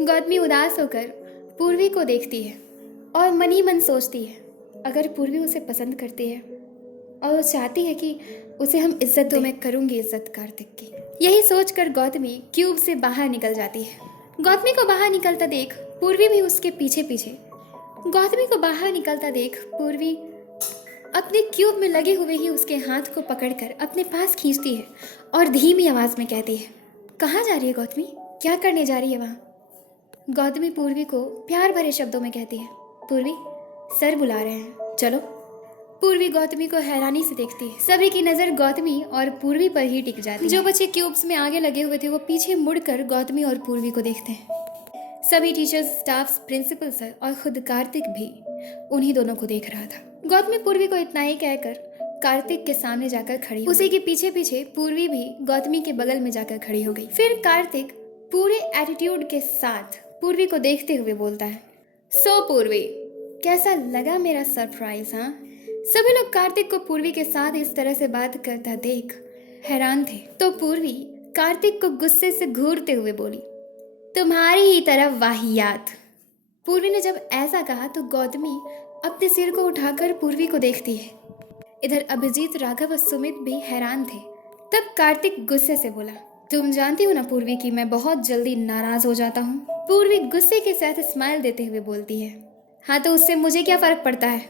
गौतमी उदास होकर पूर्वी को देखती है और मन ही मन सोचती है, अगर पूर्वी उसे पसंद करती है और वो चाहती है कि उसे हम इज्जत दें, तो मैं करूँगी इज्जत कार्तिक की। यही सोचकर गौतमी क्यूब से बाहर निकल जाती है। गौतमी को बाहर निकलता देख पूर्वी भी उसके पीछे पीछे। गौतमी को बाहर निकलता देख पूर्वी अपने क्यूब में लगे हुए ही उसके हाथ को पकड़कर अपने पास खींचती है और धीमी आवाज में कहती है, कहाँ जा रही है गौतमी? क्या करने जा रही है वहाँ? गौतमी पूर्वी को प्यार भरे शब्दों में कहती है, पूर्वी, सर बुला रहे हैं, चलो। पूर्वी गौतमी को हैरानी से देखती है। सभी की नज़र गौतमी और पूर्वी पर ही टिक जाती है। जो बच्चे क्यूब्स में आगे लगे हुए थे वो पीछे मुड़कर गौतमी और पूर्वी को देखते हैं। सभी टीचर्स, स्टाफ्स, प्रिंसिपल सर और खुद कार्तिक भी उन्हीं दोनों को देख रहा था। गौतमी पूर्वी को इतना ही कहकर कार्तिक के सामने जाकर खड़ी, उसी के पीछे पीछे पूर्वी भी गौतमी के बगल में जाकर खड़ी हो गई। फिर कार्तिक पूरे एटीट्यूड के साथ पूर्वी को देखते हुए बोलता है, सो पूर्वी, कैसा लगा मेरा सरप्राइज? हाँ? सभी लोग कार्तिक को पूर्वी के साथ इस तरह से बात करता देख हैरान थे। तो पूर्वी कार्तिक को गुस्से से घूरते हुए बोली, तुम्हारी ही तरफ वाहियात। पूर्वी ने जब ऐसा कहा तो गौतमी अपने सिर को उठाकर पूर्वी को देखती है। इधर अभिजीत, राघव और सुमित भी हैरान थे। तब कार्तिक गुस्से से बोला, तुम जानती हो ना पूर्वी कि मैं बहुत जल्दी नाराज हो जाता हूँ। पूर्वी गुस्से के साथ स्माइल देते हुए बोलती है। हाँ तो उससे मुझे क्या फर्क पड़ता है।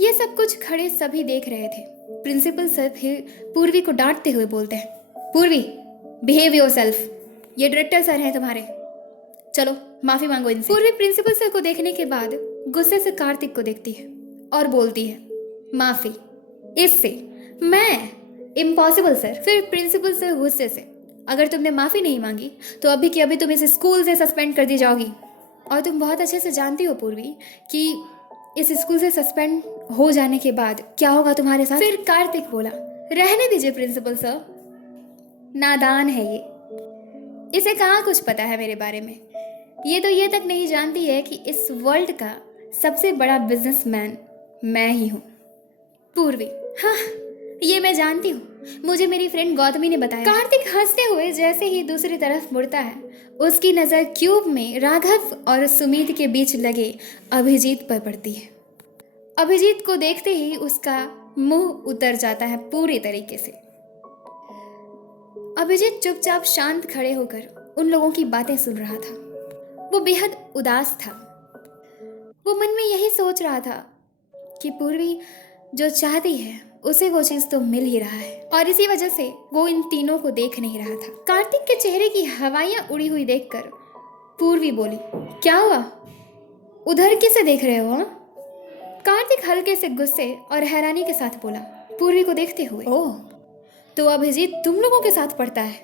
ये सब कुछ खड़े सभी देख रहे थे। प्रिंसिपल सर फिर पूर्वी को डांटते हुए बोलते हैं, पूर्वी बिहेव योरसेल्फ, ये डायरेक्टर सर हैं तुम्हारे, चलो माफी मांगो इनसे। पूर्वी प्रिंसिपल सर को देखने के बाद गुस्से से कार्तिक को देखती है और बोलती है, माफी इससे? मैं? Impossible sir. फिर प्रिंसिपल सर गुस्से से, अगर तुमने माफी नहीं मांगी तो अभी की अभी तुम इस स्कूल से सस्पेंड कर दी जाओगी। और तुम बहुत अच्छे से जानती हो पूर्वी कि इस स्कूल से सस्पेंड हो जाने के बाद क्या होगा तुम्हारे साथ। फिर कार्तिक बोला, रहने दीजिए प्रिंसिपल सर, नादान है ये, इसे कहाँ कुछ पता है मेरे बारे में। ये तो ये तक नहीं जानती है कि इस वर्ल्ड का सबसे बड़ा बिजनेसमैन मैं ही हूँ। पूर्वी, हाँ ये मैं जानती हूँ, मुझे मेरी फ्रेंड गौतमी ने बताया। कार्तिक हंसते हुए जैसे ही दूसरी तरफ मुड़ता है, उसकी नज़र क्यूब में राघव और सुमित के बीच लगे अभिजीत पर पड़ती है। अभिजीत को देखते ही उसका मुंह उतर जाता है पूरी तरीके से। अभिजीत चुपचाप शांत खड़े होकर उन लोगों की बातें सुन रहा था। वो बेहद उदास था। वो मन में यही सोच रहा था कि पूर्वी जो चाहती है उसे वो चीज तो मिल ही रहा है, और इसी वजह से वो इन तीनों को देख नहीं रहा था। कार्तिक के चेहरे की हवाइयां उड़ी हुई देखकर पूर्वी बोली, क्या हुआ, उधर किसे देख रहे हो? कार्तिक हल्के से गुस्से और हैरानी के साथ बोला, पूर्वी को देखते हुए। ओह, तो अभिजीत तुम लोगों के साथ पढ़ता है?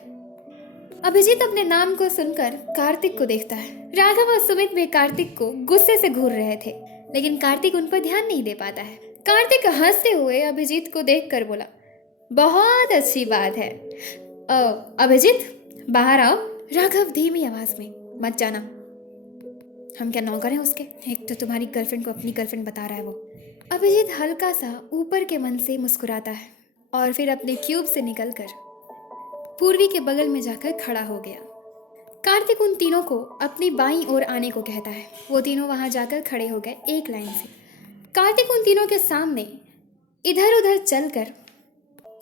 अभिजीत अपने नाम को सुनकर कार्तिक को देखता है। राघव और सुमित भी कार्तिक को गुस्से से घूर रहे थे, लेकिन कार्तिक उन पर ध्यान नहीं दे पाता है। कार्तिक हंसते हुए अभिजीत को देखकर बोला, बहुत अच्छी बात है। अभिजीत बाहर आओ। राघव धीमी आवाज में, मत जाना, हम क्या नौकर हैं उसके, एक तो तुम्हारी गर्लफ्रेंड को अपनी गर्लफ्रेंड बता रहा है वो। अभिजीत हल्का सा ऊपर के मन से मुस्कुराता है और फिर अपने क्यूब से निकलकर पूर्वी के बगल में जाकर खड़ा हो गया। कार्तिक उन तीनों को अपनी बाईं ओर आने को कहता है। वो तीनों वहां जाकर खड़े हो गए एक लाइन से। कार्तिक उन तीनों के सामने इधर उधर चलकर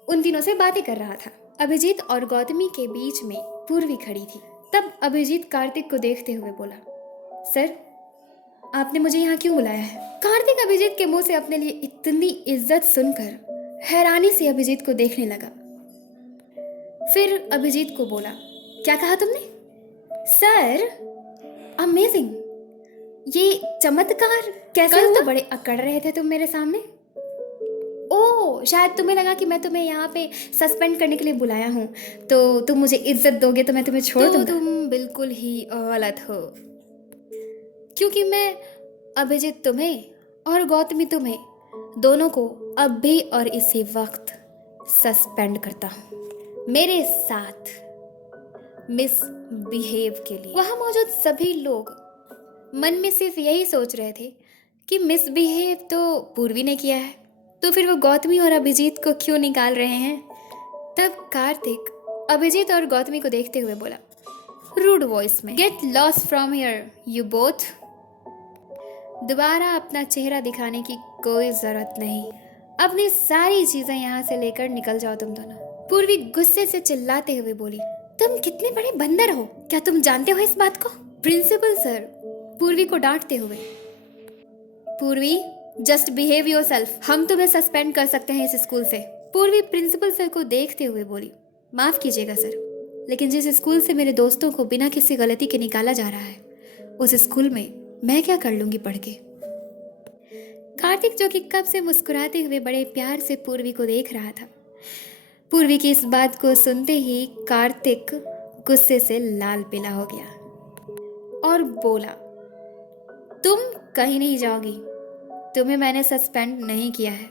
उन तीनों से बातें कर रहा था। अभिजीत और गौतमी के बीच में पूर्वी खड़ी थी। तब अभिजीत कार्तिक को देखते हुए बोला, सर आपने मुझे यहाँ क्यों बुलाया है? कार्तिक अभिजीत के मुंह से अपने लिए इतनी इज्जत सुनकर हैरानी से अभिजीत को देखने लगा। फिर अभिजीत को बोला, क्या कहा तुमने? सर अमेजिंग, ये चमत्कार कैसे हुआ? तो बड़े अकड़ रहे थे तुम मेरे सामने। ओह, शायद तुम्हें लगा कि मैं तुम्हें यहाँ पे सस्पेंड करने के लिए बुलाया हूँ, तो तुम मुझे इज्जत दोगे तो मैं तुम्हें छोड़ दूंगा। तुम बिल्कुल ही गलत हो, क्योंकि मैं अभिजीत तुम्हें और गौतमी तुम्हें दोनों को अब भी और इसी वक्त सस्पेंड करता हूँ मेरे साथ मिसबिहेव के लिए। वहाँ मौजूद सभी लोग मन में सिर्फ यही सोच रहे थे कि मिसबिहेव तो पूर्वी ने किया है, तो फिर वो गौतमी और अभिजीत को क्यों निकाल रहे हैं। तब कार्तिक अभिजीत और गौतमी को देखते हुए बोला रूड वॉइस में, get lost from here you both. दोबारा अपना चेहरा दिखाने की कोई जरूरत नहीं, अपनी सारी चीजें यहाँ से लेकर निकल जाओ तुम दोनों। पूर्वी गुस्से से चिल्लाते हुए बोली, तुम कितने बड़े बंदर हो, क्या तुम जानते हो इस बात को? प्रिंसिपल सर पूर्वी को डांटते हुए, पूर्वी जस्ट बिहेव योरसेल्फ, हम तुम्हें सस्पेंड कर सकते हैं इस स्कूल से। पूर्वी प्रिंसिपल सर को देखते हुए बोली, माफ कीजिएगा सर, लेकिन जिस स्कूल से मेरे दोस्तों को बिना किसी गलती के निकाला जा रहा है उस स्कूल में मैं क्या कर लूंगी पढ़ के। कार्तिक जो कि कब से मुस्कुराते हुए बड़े प्यार से पूर्वी को देख रहा था, पूर्वी की इस बात को सुनते ही कार्तिक गुस्से से लाल पीला हो गया और बोला, तुम कहीं नहीं जाओगी, तुम्हें मैंने सस्पेंड नहीं किया है,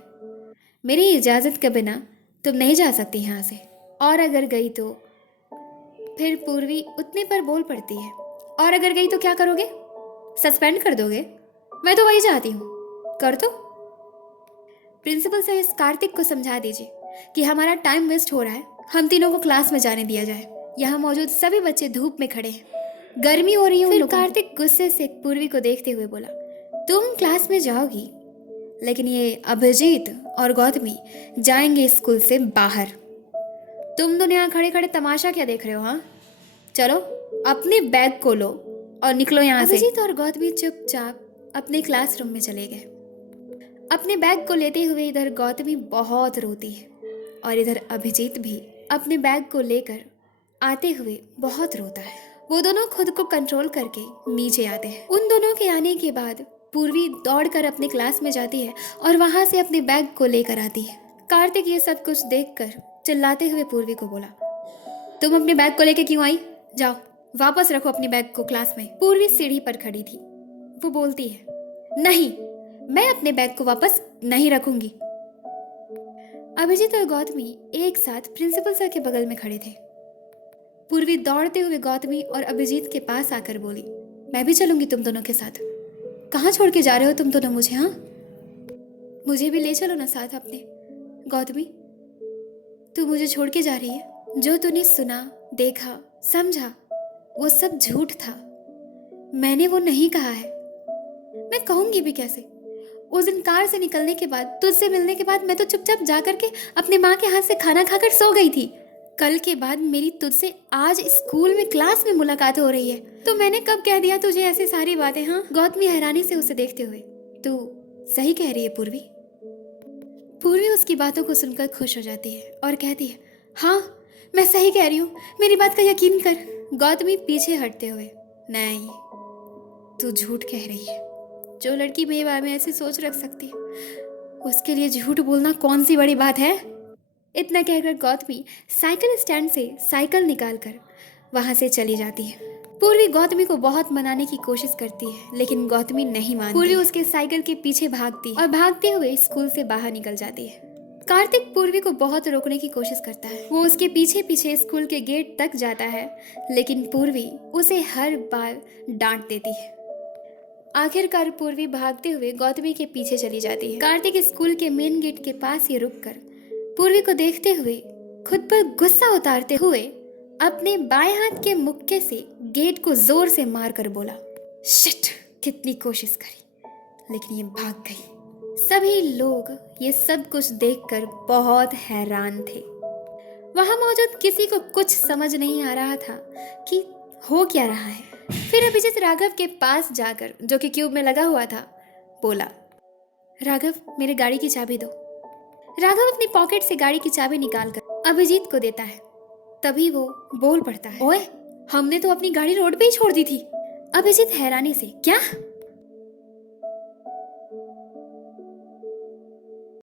मेरी इजाज़त के बिना तुम नहीं जा सकती यहाँ से, और अगर गई तो फिर पूर्वी उतने पर बोल पड़ती है, और अगर गई तो क्या करोगे, सस्पेंड कर दोगे? मैं तो वही चाहती हूँ, कर दो। प्रिंसिपल से इस कार्तिक को समझा दीजिए कि हमारा टाइम वेस्ट हो रहा है, हम तीनों को क्लास में जाने दिया जाए, यहाँ मौजूद सभी बच्चे धूप में खड़े हैं, गर्मी हो रही है। फिर कार्तिक गुस्से से पूर्वी को देखते हुए बोला, तुम क्लास में जाओगी, लेकिन ये अभिजीत और गौतमी जाएंगे स्कूल से बाहर, तुम दोनों यहाँ खड़े खड़े तमाशा क्या देख रहे हो? हाँ, चलो अपने बैग को लो और निकलो यहाँ से। अभिजीत और गौतमी चुपचाप अपने क्लासरूम में चले गए। अपने बैग को लेते हुए इधर गौतमी बहुत रोती है और इधर अभिजीत भी अपने बैग को लेकर आते हुए बहुत रोता है। वो दोनों खुद को कंट्रोल करके नीचे आते हैं। उन दोनों के आने के बाद पूर्वी दौड़कर अपने क्लास में जाती है और वहां से अपने बैग को लेकर आती है। कार्तिक ये सब कुछ देखकर चिल्लाते हुए पूर्वी को बोला, तुम अपने बैग को लेकर क्यों आई? जाओ वापस रखो अपनी बैग को क्लास में। पूर्वी सीढ़ी पर खड़ी थी। वो बोलती है, नहीं, मैं अपने बैग को वापस नहीं रखूंगी। अभिजीत और गौतमी एक साथ प्रिंसिपल सर के बगल में खड़े थे। पूर्वी दौड़ते हुए गौतमी और अभिजीत के पास आकर बोली, मैं भी चलूंगी तुम दोनों के साथ। कहाँ छोड़ के जा रहे हो तुम दोनों मुझे? हाँ, मुझे भी ले चलो ना साथ अपने। गौतमी, तू मुझे छोड़ के जा रही है? जो तूने सुना, देखा, समझा वो सब झूठ था। मैंने वो नहीं कहा है। मैं कहूंगी भी कैसे? उस दिन कार से निकलने के बाद, तुझसे मिलने के बाद मैं तो चुपचाप जा करके अपने माँ के हाथ से खाना खाकर सो गई थी। कल के बाद मेरी तुझसे आज स्कूल में क्लास में मुलाकात हो रही है, तो मैंने कब कह दिया तुझे ऐसी सारी बातें? हाँ। गौतमी हैरानी से उसे देखते हुए, तू सही कह रही है पूर्वी। पूर्वी उसकी बातों को सुनकर खुश हो जाती है और कहती है, हाँ मैं सही कह रही हूँ, मेरी बात का यकीन कर। गौतमी पीछे हटते हुए, नहीं, तू झूठ कह रही है। जो लड़की मेरे बारे में ऐसी सोच रख सकती है, उसके लिए झूठ बोलना कौन सी बड़ी बात है? इतना कहकर गौतमी साइकिल स्टैंड से साइकिल निकालकर वहां से चली जाती है। पूर्वी गौतमी को बहुत मनाने की कोशिश करती है, लेकिन गौतमी नहीं मानती। पूर्वी उसके साइकिल के पीछे भागती और भागते हुए स्कूल से बाहर निकल जाती है। कार्तिक पूर्वी को बहुत रोकने की कोशिश करता है। वो उसके पीछे पीछे स्कूल के गेट तक जाता है, लेकिन पूर्वी उसे हर बार डांट देती है। आखिरकार पूर्वी भागते हुए गौतमी के पीछे चली जाती है। कार्तिक स्कूल के मेन गेट के पास ही रुककर पूर्वी को देखते हुए खुद पर गुस्सा उतारते हुए अपने बाएं हाथ के मुक्के से गेट को जोर से मारकर बोला, शिट, कितनी कोशिश करी लेकिन ये भाग गई। सभी लोग ये सब कुछ देखकर बहुत हैरान थे। वहां मौजूद किसी को कुछ समझ नहीं आ रहा था कि हो क्या रहा है। फिर अभिजीत राघव के पास जाकर, जो कि क्यूब में लगा हुआ था, बोला, राघव मेरे गाड़ी की चाबी दो। राघव अपनी पॉकेट से गाड़ी की चाबी निकालकर अभिजीत को देता है। तभी वो बोल पड़ता है, ओए, हमने तो अपनी गाड़ी रोड पे ही छोड़ दी थी। अभिजीत हैरानी से, क्या?